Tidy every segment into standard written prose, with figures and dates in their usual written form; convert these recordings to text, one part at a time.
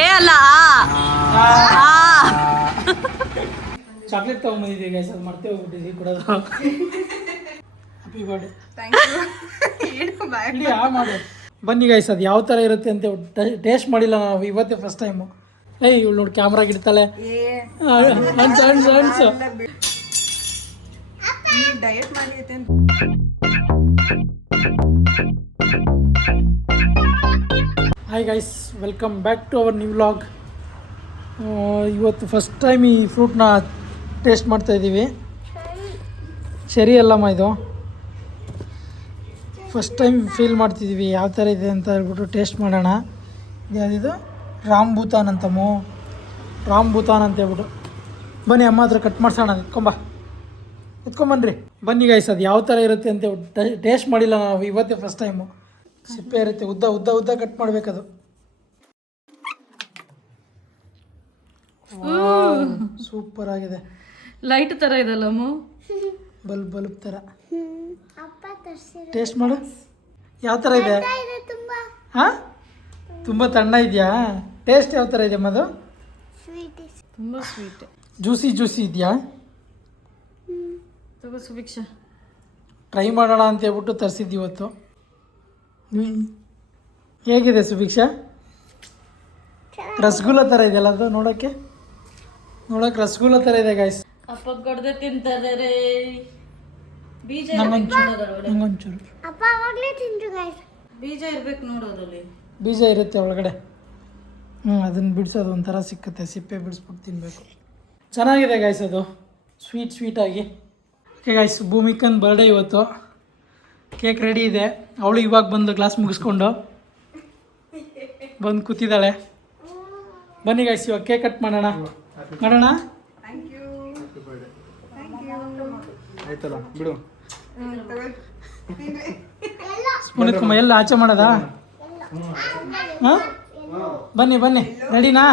ಏ ಅಲ್ಲ chocolate ತಗೊಂಬಂದಿದ್ದೀವಿ guys, ಅದು ಮರ್ತೇ ಹೋಗ್ಬಿಟ್ಟಿದ್ದೀವಿ ಕೊಡೋದು. Happy birthday. ಇಡೀ ಮಾಡು. ಬನ್ನಿ ಗೈಸ್, ಅದು ಯಾವ ಥರ ಇರುತ್ತೆ ಅಂತ ಟೇಸ್ಟ್ ಮಾಡಿಲ್ಲ ನಾವು, ಇವತ್ತೇ ಫಸ್ಟ್ ಟೈಮು. ಏಯ್ ಇವಳು ನೋಡಿ ಕ್ಯಾಮ್ರಾಗ ಇಡ್ತಾಳೆ. ಅನ್ಸು ಡಯಟ್ ಮಾಡಿ. Hi guys, welcome back to our new vlog. ಇವತ್ತು ಫಸ್ಟ್ ಟೈಮ್ ಈ ಫ್ರೂಟ್ನ ಟೇಸ್ಟ್ ಮಾಡ್ತಾಯಿದ್ದೀವಿ. ಚೆರಿ ಅಲ್ಲಮ್ಮ, ಇದು ಫಸ್ಟ್ ಟೈಮ್ ಫೀಲ್ ಮಾಡ್ತಿದ್ದೀವಿ ಯಾವ ಥರ ಇದೆ ಅಂತ ಹೇಳ್ಬಿಟ್ಟು ಟೇಸ್ಟ್ ಮಾಡೋಣ. ಯಾವುದಿದು ರಾಮ್ಬೂತಾನ್ ಅಂತಮ್ಮು, ರಾಮ್ಬೂತಾನ್ ಅಂತ ಹೇಳ್ಬಿಟ್ಟು. ಬನ್ನಿ ಅಮ್ಮ ಹತ್ರ ಕಟ್ ಮಾಡ್ಸೋಣ. ಎತ್ಕೊಂಬನ್ರಿ. ಬನ್ನಿ ಗೈಸ್, ಅದು ಯಾವ ಥರ ಇರುತ್ತೆ ಅಂತ ಟೇಸ್ಟ್ ಮಾಡಿಲ್ಲ ನಾವು, ಇವತ್ತೇ ಫಸ್ಟ್ ಟೈಮು. ಸಿಪ್ಪೆ ಇರುತ್ತೆ, ಉದ್ದ ಉದ್ದ ಉದ್ದ ಕಟ್ ಮಾಡಬೇಕದು. ಸೂಪರ್ ಆಗಿದೆ. ಲೈಟ್ ಥರ ಇದಲ್ಲ ಬಲ್ಬ್ ಬಲ್ಬ್ ಥರ. ಟೇಸ್ಟ್ ಮಾಡು, ಯಾವ ಥರ ಇದೆ? ಹಾಂ, ತುಂಬ ತಣ್ಣ ಇದೆಯಾ? ಟೇಸ್ಟ್ ಯಾವ ಥರ ಇದೆ ಮದು? ತುಂಬ ಸ್ವೀಟ್, ಜ್ಯೂಸಿ ಜ್ಯೂಸಿ ಇದೆಯಾ? ಸುಭಿಕ್ಷಾ ಟ್ರೈ ಮಾಡೋಣ ಅಂತ ಹೇಳ್ಬಿಟ್ಟು ತರಿಸಿದ್ದು ಇವತ್ತು. ಹೇಗಿದೆ ಸುಭಿಕ್ಷಾ? ರಸಗುಲ್ಲ ಥರ ಇದೆಯಲ್ಲ ಅದು, ನೋಡೋಕ್ಕೆ ರಸಗುಲ್ಲ ಥರ ಇದೆ ಗೈಸ್. ಅಪ್ಪ ಕೊಡದೆ ತಿಂತಾರೆ. ಬೀಜ ನಂಗೊಂಚೂರು ಬೀಜ ಇರ್ಬೇಕು ನೋಡೋದಲ್ಲಿ. ಬೀಜ ಇರುತ್ತೆ ಒಳಗಡೆ. ಅದನ್ನು ಬಿಡಿಸೋದು ಒಂಥರ ಸಿಕ್ಕುತ್ತೆ, ಸಿಪ್ಪೆ ಬಿಡಿಸ್ಬಿಟ್ಟು ತಿನ್ನಬೇಕು. ಚೆನ್ನಾಗಿದೆ ಗೈಸ್, ಅದು ಸ್ವೀಟಾಗಿ. ಓಕೆ ಗೈಸ್, ಭೂಮಿಕನ್ ಬರ್ಡೇ ಇವತ್ತು. ಕೇಕ್ ರೆಡಿ ಇದೆ. ಅವಳು ಇವಾಗ ಬಂದು ಕ್ಲಾಸ್ ಮುಗಿಸ್ಕೊಂಡು ಬಂದು ಕೂತಿದ್ದಾಳೆ. ಬನ್ನಿ ಗೈಸ್, ಇವಾಗ ಕೇಕ್ ಕಟ್ ಮಾಡೋಣ. ಆಯ್ತಲ್ಲ ಬಿಡು. ಸ್ಪೂನ್ ಎತ್ಕೊಂಬ. ಎಲ್ಲ ಆಚೆ ಮಾಡೋದಾ? ಹಾಂ, ಬನ್ನಿ ರೆಡಿನಾ?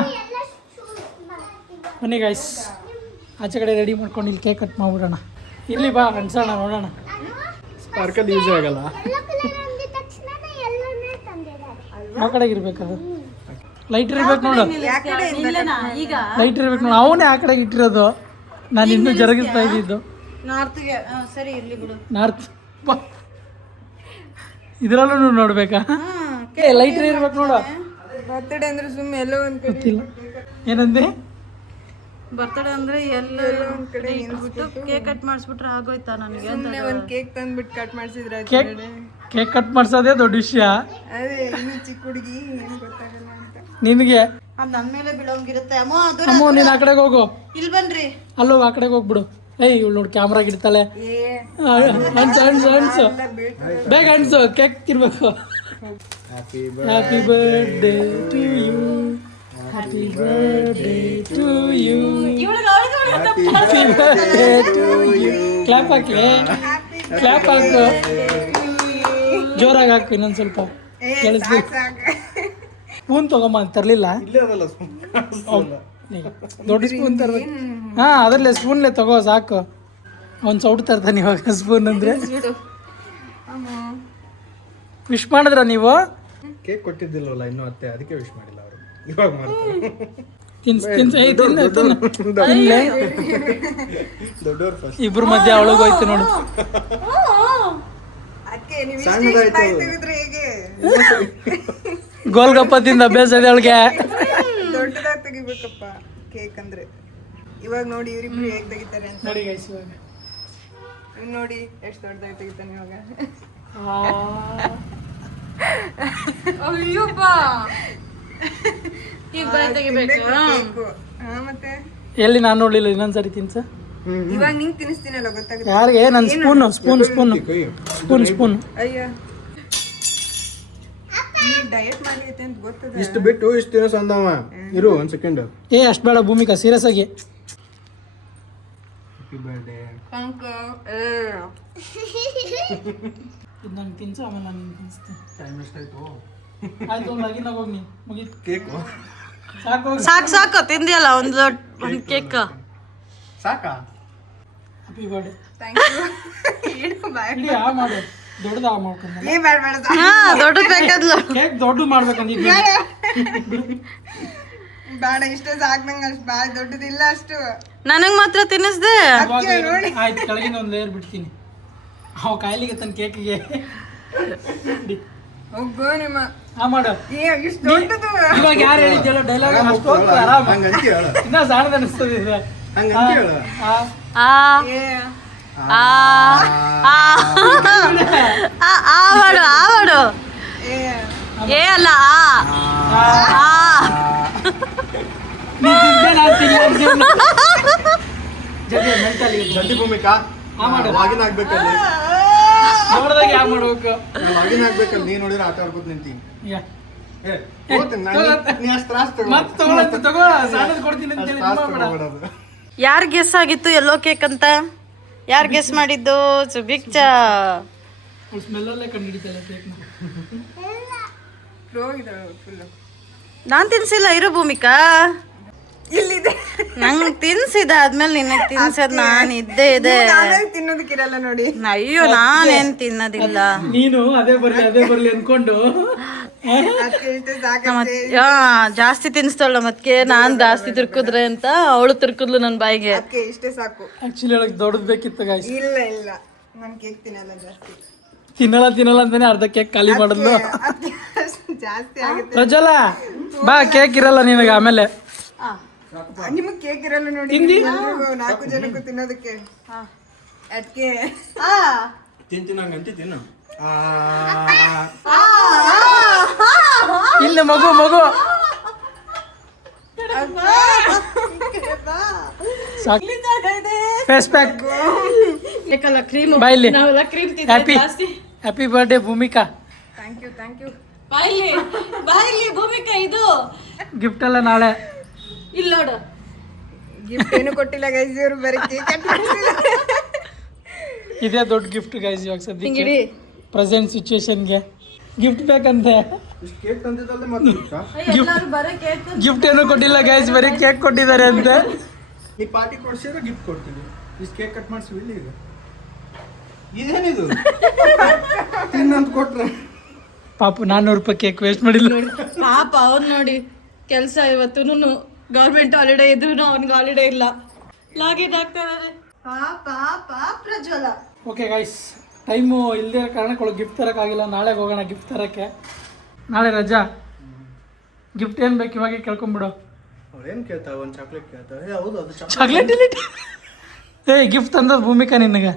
ಬನ್ನಿ ಗೈಸ್, ಆಚೆ ಕಡೆ ರೆಡಿ ಮಾಡ್ಕೊಂಡು ಇಲ್ಲಿ ಕೇಕ್ ಕಟ್ ಮಾಡ್ಬಿಡೋಣ. ಇಲ್ಲಿ ಬಾ, ಅನ್ಸೋಣ, ನೋಡೋಣ. ಸ್ಪಾರ್ಕಲ್ ಯೂಸ್ ಆಗಲ್ಲ. ಆ ಕಡೆಗೆ ಇರ್ಬೇಕದು. ಲೈಟ್ ಇರ್ಬೇಕು ನೋಡು, ಲೈಟ್ ಇರ್ಬೇಕು ನೋಡು. ಅವನೇ ಆ ಕಡೆಗೆ ಇಟ್ಟಿರೋದು, ನಾನು ಇನ್ನೂ ಜರುಗಿಸ್ತಾ ಇದ್ದಿದ್ದು. ನಾರ್ತ್ಗೆ ಸರಿ ಇರ್ಲಿ ಬಿಡು. ನಾರ್ತ್ ಇದರಲ್ಲೂ ನೋಡ್ಬೇಕಾ? ಲೈಟ್ ಇರ್ಬೇಕು ನೋಡು. ಬರ್ತಡೇ ಅಂದ್ರೆ ಸುಮ್ಮನೆ ಎಲ್ಲೋ ಒಂದ್ ಕಡೆ ಗೊತ್ತಿಲ್ಲ ಏನಂದೆ. ಬರ್ತಡೇ ಅಂದ್ರೆ ಎಲ್ಲ ಒಂದ್ ಕಡೆ ಕೇಕ್ ಕಟ್ ಮಾಡಿಸ್ಬಿಟ್ರೆ ಆಗೋಯ್ತಾ ನನಗೆ? ಸುಮ್ಮನೆ ಒಂದ್ ಕೇಕ್ ತಂದ್ಬಿಟ್ಟು ಕಟ್ ಮಾಡಿಸಿದ್ರೆ ಕೇಕ್ ಕಟ್ ಮಾಡ್ಸೋದೇ ದೊಡ್ಡ ವಿಷಯ. ಅದೇ ಇನ್ನು ಚಿಕ್ಕ ಹುಡುಗಿ ಏನು ಗೊತ್ತಾಗಲ್ಲ ಅಂತ ನಿನಗೆ ಅದು ನನ್ನ ಮೇಲೆ ಬೀಳೋಂಗಿರುತ್ತೆ. ಅಮ್ಮ ನೀನು ಆ ಕಡೆಗೆ ಹೋಗು. ಇಲ್ಲಿ ಬನ್ರಿ. ಅಲ್ಲೋ ಆ ಕಡೆಗೆ ಹೋಗ್ಬಿಡು. ಏಯ್ ಇವಳು ನೋಡಿ ಕ್ಯಾಮ್ರಾಗ ಇಡ್ತಾಳೆ. ಅನ್ಸು ಬೇಗ ಅನ್ಸು, ಕೇಕ್ ತಿನ್ಬೇಕು. Happy birthday to you, happy birthday to you, happy birthday to you. Clap ಹಾಕ್ಲಿ, ಕ್ಲಾಪ್ ಹಾಕು, ಜೋರಾಗಿ ಹಾಕು. ಇನ್ನೊಂದು ಸ್ವಲ್ಪ ಕೇಳಿಸ್ಬೇಕು. ಸ್ಪೂನ್ ತಗೊಂಬ ಅಂತ ತರಲಿಲ್ಲ. ದೊಡ್ಡ ಸ್ಪೂನ್ ತರ್ಬೇಕು. ಹಾಂ, ಅದರಲ್ಲೇ ಸ್ಪೂನ್ಲೇ ತಗೋ ಸಾಕು. ಒಂದು ಸೌಟ್ ತರ್ತಾನೆ ಇವಾಗ ಸ್ಪೂನ್ ಅಂದರೆ. ವಿಶ್ ಮಾಡಿದ್ರ ನೀವು? ಕೇಕ್ ಕೊಟ್ಟಿದ್ದಿಲ್ವಲ್ಲ ಇನ್ನೂ ಅತ್ತೆ, ಅದಕ್ಕೆ ವಿಶ್ ಮಾಡಿಲ್ಲ ಅವರು. ಇವಾಗ ಮಾಡ್ತಾರೆ. ದೊಡ್ಡವ್ರು ಫಸ್ಟ್. ಇಬ್ರು ಮಧ್ಯೆ ಅವಳಿಗೆ ಹೋಯ್ತು ನೋಡು. ಗೋಲ್ಗಪ್ಪ ತಿಂದ ಅಭ್ಯಾಸ ಇದೆ ಅವಳಿಗೆ. ದೊಡ್ಡದಾಗಿ ತೆಗಿಬೇಕಪ್ಪ ಕೇಕ್ ಅಂದ್ರೆ. ಇವಾಗ ನೋಡಿ ಇವ್ರಿಬ್ರು ಹೇಗ್ ತೆಗಿತಾರೆ ಅಂತ ನೋಡಿ ಗೈಸ್. ಇವಾಗ ನೋಡಿ ಎಷ್ಟು ದೊಡ್ಡದಾಗಿ ತೆಗಿತಾನೆ ಇವಾಗ. ಅಯ್ಯಪ್ಪ, ಈಗ ಬರ ತೆಗಿಬೇಕು. ಮತ್ತೆ ಎಲ್ಲಿ ನಾನು ನೋಡ್ಲಿಲ್ಲ, ಇನ್ನೊಂದ್ಸರಿ ತಿನ್ಸ. ಇವಾಗ ನಿಂಗೆ ತಿನ್ನಿಸ್ತೀನಲ್ಲ, ಗೊತ್ತಾಗುತ್ತೆ ಯಾರಿಗೆ? ನನ್ನ ಸ್ಪೂನ್. ಅಯ್ಯೋ, ಡಯಟ್ ಮಾಡೈತೆ ಅಂತ ಗೊತ್ತದ. ಇಷ್ಟು ಬಿಟ್ಟು ಇಷ್ಟು ದಿನ ಸಂದವ ಇರು ಒಂದ್ ಸೆಕೆಂಡ್. ಅಷ್ಟು ಬೇಡ ಭೂಮಿಕಾ, ಸೀರಿಯಸ್ ಆಗಿ. Happy birthday. ಇದು ನಂಗೆ ತಿನ್ಸು, ಆಮೇಲೆ ನಾನು ತಿನ್ನಿಸ್ತೀನಿ. ಟೈಮ್ ಎಷ್ಟಾಯ್ತು? ಆಯ್ತು, ಒಂದು ಆಗಿನಾಗ ಹೋಗಿ ಮುಗೀತು. ಕೇಕು ಸಾಕು ತಿಂದಿಯಲ್ಲ ಒಂದು ಕೇಕ್. ಸಾಕಾ? Happy birthday. Thank you. ಇಡೀ ಮಾಡು, ದೊಡ್ಡದು ಮಾಡ್ಕೊಂಡು. ದೊಡ್ಡ ಬೇಕದ್ಲು. ಕೇಕ್ ದೊಡ್ಡ ಮಾಡ್ಬೇಕಂದಿದ್ವಿ. ಬೇಡ ಇಷ್ಟೇ ಸಾಕ್ ನಂಗೆ ಅಷ್ಟು ಭಾಳ ದೊಡ್ಡದಿಲ್ಲ ಅಷ್ಟು ನನಗ್ ಮಾತ್ರ ತಿನ್ನಿಸ್ದೆ. ಆಯ್ತು ಕೆಳಗಿನ ಒಂದು ಲೇಯರ್ ಬಿಡ್ತೀನಿ. ಅವ ಕಾಯಿಲೆಗೆ ತನ್ನ ಕೇಕಿಗೆ ಹೋಗೋ ನಿಮ್ಮ ಮಾಡು. ಇಷ್ಟು ದೊಡ್ಡದು ಇವಾಗ ಯಾರು ಹೇಳಿದ್ದೆಲ್ಲ ಡೈಲಾಗ್ ಅಷ್ಟು ಆರಾಮ ಇನ್ನ ಸಾಣದ ಅನಿಸ್ತದೆ ಇದು. ಆ ಆ ಮಾಡು ಆ ಮಾಡು. ಏ ಅಲ್ಲ ಆ ಜಲ್ದಿ ಭೂಮಿಕಾ ಲಾಗಿನ್ ಆಗ್ಬೇಕಲ್ಲಿ ನೋಡಿದಾಗ ಯಾವ ಮಾಡ್ಬೇಕು ಲಾಗಿನ್ ಆಗ್ಬೇಕಲ್ಲಿ ನೀ ನೋಡಿದ್ರೆ ಆಟ ಆಡ್ಬೋದು ನಿಂತೀನಿ ನೀ ಅಷ್ಟು ತ್ರಾಸ್ ತಗೋ ಸಾಣದ ಕೊಡ್ತೀನಿ ಅಂತ ಹೇಳಿ ತಗೋಬೇಡ. ಯಾರ್ ಗೆಸ್ ಆಗಿತ್ತು ಎಲ್ಲೋ ಕೇಕ್ ಅಂತ? ಯಾರ್ ಗೆಸ್ ಮಾಡಿದ್ದು? ಸುಭಿಕ್ಷಾ. ಸ್ಮೆಲ್ಲಲ್ಲೇ ಕಂಡುಹಿಡಿತಲ್ಲ ಕೇಕ್ನ. ಪ್ರೋ ಇದ್ದಾಳೆ ಫುಲ್ಲು. ನಾನ್ ತಿನ್ಸಿಲ್ಲ ಇರು ಭೂಮಿಕಾ. ಇಲ್ಲಿದೆ ನಂಗ್ ತಿನ್ಸಿದ ಆದ್ಮೇಲೆ ನಿನಗ್ ತಿನ್ಸದ್ ನಾನ್ ಇದ್ದೇ ಇದೆ. ತಿನ್ನೋದಕ್ಕಿರಲ್ಲ ನೋಡಿ. ಅಯ್ಯೋ ನಾನೇನ್ ತಿನ್ನೋದಿಲ್ಲ. ನೀನು ಅದೇ ಬರ್ಲಿ ಅನ್ಕೊಂಡು ಜಾಸ್ತಿ ತಿನ್ಸ್ತಾಳ ಮತ್ಕೆ ನಾನ್ ಜಾಸ್ತಿ ತಿರ್ಕುದ್ರೆ ಅಂತ ಅವಳು ತಿರ್ಕುದ್ಲು ನನ್ ಬಾಯಿಗೆ. ಇಷ್ಟೇ ಸಾಕು. ಆಕ್ಚುಲಿ ಒಳಗೆ ದೊಡ್ಡದು ಬೇಕಿತ್ತು ಗಾಯ್ಸ್. ಇಲ್ಲ ನನ್ ಕೇಕ್ ತಿನ್ನಲ್ಲ ಜಾಸ್ತಿ. ತಿನ್ನಲ್ಲ ಅಂತಾನೆ ಅರ್ಧ ಕೇಕ್ ಖಾಲಿ ಮಾಡಿದ್ಲು. ಜಾಸ್ತಿ ಆಗುತ್ತೆ. ಪ್ರಜ್ವಲ ಬಾ ಕೇಕ್ ಇರಲ್ಲ ನಿನಗೆ ಆಮೇಲೆ. ನಿಮಗ್ ಕೇಕ್ ಇರಲ್ಲ ನೋಡಿ. 4 ಜನಕ್ಕೂ ತಿನ್ನೋದಕ್ಕೆ ಅದಕ್ಕೆ ತಿಂತೀನಿ ಹಂಗಂತ ತಿನ್ನು. ಇಲ್ಲ ಮಗು ಫೇಸ್ ಪ್ಯಾಕ್ ಬಾಯ್ಲಿ. Happy birthday Bhoomika. Thank you ಬಾಯ್ಲಿ ಭೂಮಿಕಾ. ಇದು ಗಿಫ್ಟ್ ಎಲ್ಲ ನಾಳೆ. ಇಲ್ಲ ನೋಡು ಗಿಫ್ಟ್ ಏನು ಕೊಟ್ಟಿಲ್ಲ ಗೈಸ್ ಇವರು ಬರೀ ಕೇಕ್ ಇದೇ ದೊಡ್ಡ ಗಿಫ್ಟ್ ಗೈಸ್ ಇವಾಗ ಸದ್ಯಕ್ಕೆ ಪ್ರೆಸೆಂಟ್ ಸಿಚುವೇಶನ್ಗೆ ಗಿಫ್ಟ್ ಬೇಕಂತೆ. ಕೇಕ್ ತಂದಿದ್ದಲ್ಲೇ ಮತ್ತೆ ಗಿಫ್ಟ್ ಏನು ಕೊಟ್ಟಿಲ್ಲ ಗೈಸ್, ಬರೀ ಕೇಕ್ ಕೊಟ್ಟಿದ್ದಾರೆ ಅಂತ. ನೀ ಪಾರ್ಟಿ ಕೊಡ್ಸಿದ್ರೆ ಗಿಫ್ಟ್ ಕೊಡ್ತೀನಿ. ಇಷ್ಟು ಕೇಕ್ ಕಟ್ ಮಾಡಿಸಿ ಇಲ್ಲಿ ಈಗ ಇದೇನಿದು ತಿನ್ನಂತ ಕೊಟ್ರೆ ಪಾಪ 400 ರೂಪಾಯಿ ಕೇಕ್ ವೇಸ್ಟ್ ಮಾಡಿಲ್ಲ. ಪಾಪ ಅವ್ನು ನೋಡಿ ಕೆಲಸ ಇವತ್ತು ಗೌರ್ಮೆಂಟ್ ಹಾಲಿಡೇ ಇದ್ರು ಅವ್ನಿಗೆ ಹಾಲಿಡೇ ಇಲ್ಲ. ಲಾಗಿನ್ ಆಗ್ತಾ ಇದ್ದಾರೆ. ಪ್ರಜ್ವಲ. ಓಕೆ ಗೈಸ್, ಟೈಮು ಇಲ್ಲದೆ ಕಾರಣಕ್ಕೆ ಗಿಫ್ಟ್ ತರೋಕ್ಕಾಗಿಲ್ಲ. ನಾಳೆ ಹೋಗೋಣ ಗಿಫ್ಟ್ ತರೋಕ್ಕೆ. ನಾಳೆ ರಜಾ. ಗಿಫ್ಟ್ ಏನು ಬೇಕು ಇವಾಗ ಕೇಳ್ಕೊಂಬಿಡು. ಅವ್ರೇನು ಕೇಳ್ತಾವ? ಒಂದು ಚಾಕ್ಲೇಟ್ ಕೇಳ್ತಾವೆ. ಹೌದು ಅದು ಚಾಕ್ಲೇಟ್ ಇಲ್ಲಿ ಗಿಫ್ಟ್ ತಂದದ್ದು ಭೂಮಿಕಾ ನಿನಗೆ.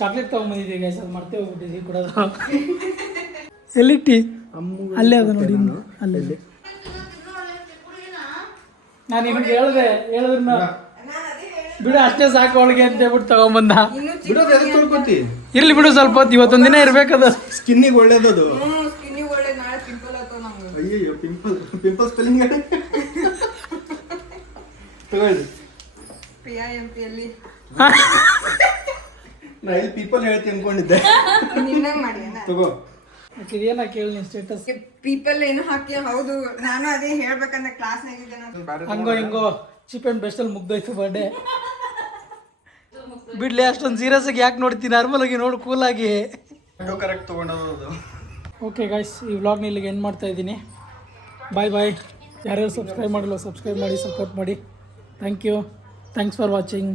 ಚಾಕ್ಲೇಟ್ ತೊಗೊಂಬಂದಿದ್ದೀವಿ ಗೈಸ್, ಅದು ಮರ್ತೇ ಹೋಗ್ಬಿಟ್ಟಿದ್ದೀವಿ ಕೊಡೋದು. ಎಲ್ಲಿಟ್ಟಿ? ಅಲ್ಲೇ ಅದ ನೋಡಿ, ಅಲ್ಲೇ. ನಾನು ನಿಮ್ಗೆ ಹೇಳಿದ್ರು ಬಿಡು ಅಷ್ಟೇ ಸಾಕು ಅವಳಿಗೆ ಅಂತ ಹೇಳ್ಬಿಟ್ಟು ತಗೊಂಬಂದ. ಇರ್ಲಿ ಬಿಡು ಸ್ವಲ್ಪ ಹೊತ್ತು, ಇವತ್ತೊಂದು ದಿನ ಇರ್ಬೇಕದು. ಸ್ಕಿನ್ನಿಗೆ ಒಳ್ಳೇದದು. ಸ್ಕಿನ್ನಿಗೆ ಒಳ್ಳೆ. ನಾಳೆ ಪಿಂಪಲ್ ಆಯ್ತು ನಮ್ಗೆ. ಅಯ್ಯೋ ಪಿಂಪಲ್ ಸ್ಪೆಲ್ಲಿಂಗ್ ತಗೊಳ್ಳಿ. PIMP ಅಲ್ಲಿ ನಾ ಇಲ್ಲಿ ಪೀಪಲ್ ಹೇಳ್ತಿ ಅನ್ಕೊಂಡಿದ್ದೆ. ನಿನ್ನಂಗ್ ಮಾಡಿ ತಗೋ. ಏನ ಕೇಳಿ ಸ್ಟೇಟಸ್ ಪೀಪಲ್ ಏನು ಹಾಕಿ. ಹೌದು, ನಾನು ಅದೇ ಹೇಳ್ಬೇಕಂದ್ರೆ ಕ್ಲಾಸ್ನಾಗ ಇದ್ದೆ ನಾನು. ಹಂಗೋ ಹಿಂಗೋ ಚೀಪ್ ಆ್ಯಂಡ್ ಬೆಸ್ಟಲ್ಲಿ ಮುಗ್ದೋಯ್ತು ಬರ್ಡೇ. ಬಿಡ್ಲಿ ಅಷ್ಟೊಂದು ಸೀರಿಯಸ್ ಆಗಿ ಯಾಕೆ ನೋಡ್ತೀನಿ, ನಾರ್ಮಲ್ ಆಗಿ ನೋಡು, ಕೂಲಾಗಿ. ಕರೆಕ್ಟ್ ತೊಗೊಂಡೋದು. ಓಕೆ ಗಾಯ್ಸ್, ಈ ವ್ಲಾಗ್ನ ಇಲ್ಲಿಗೆ ಎಂಡ್ ಮಾಡ್ತಾ ಇದ್ದೀನಿ. ಬಾಯ್. ಯಾರ್ಯಾರು ಸಬ್ಸ್ಕ್ರೈಬ್ ಮಾಡಿಲ್ಲ ಸಬ್ಸ್ಕ್ರೈಬ್ ಮಾಡಿ, ಸಪೋರ್ಟ್ ಮಾಡಿ. Thank you. Thanks for watching.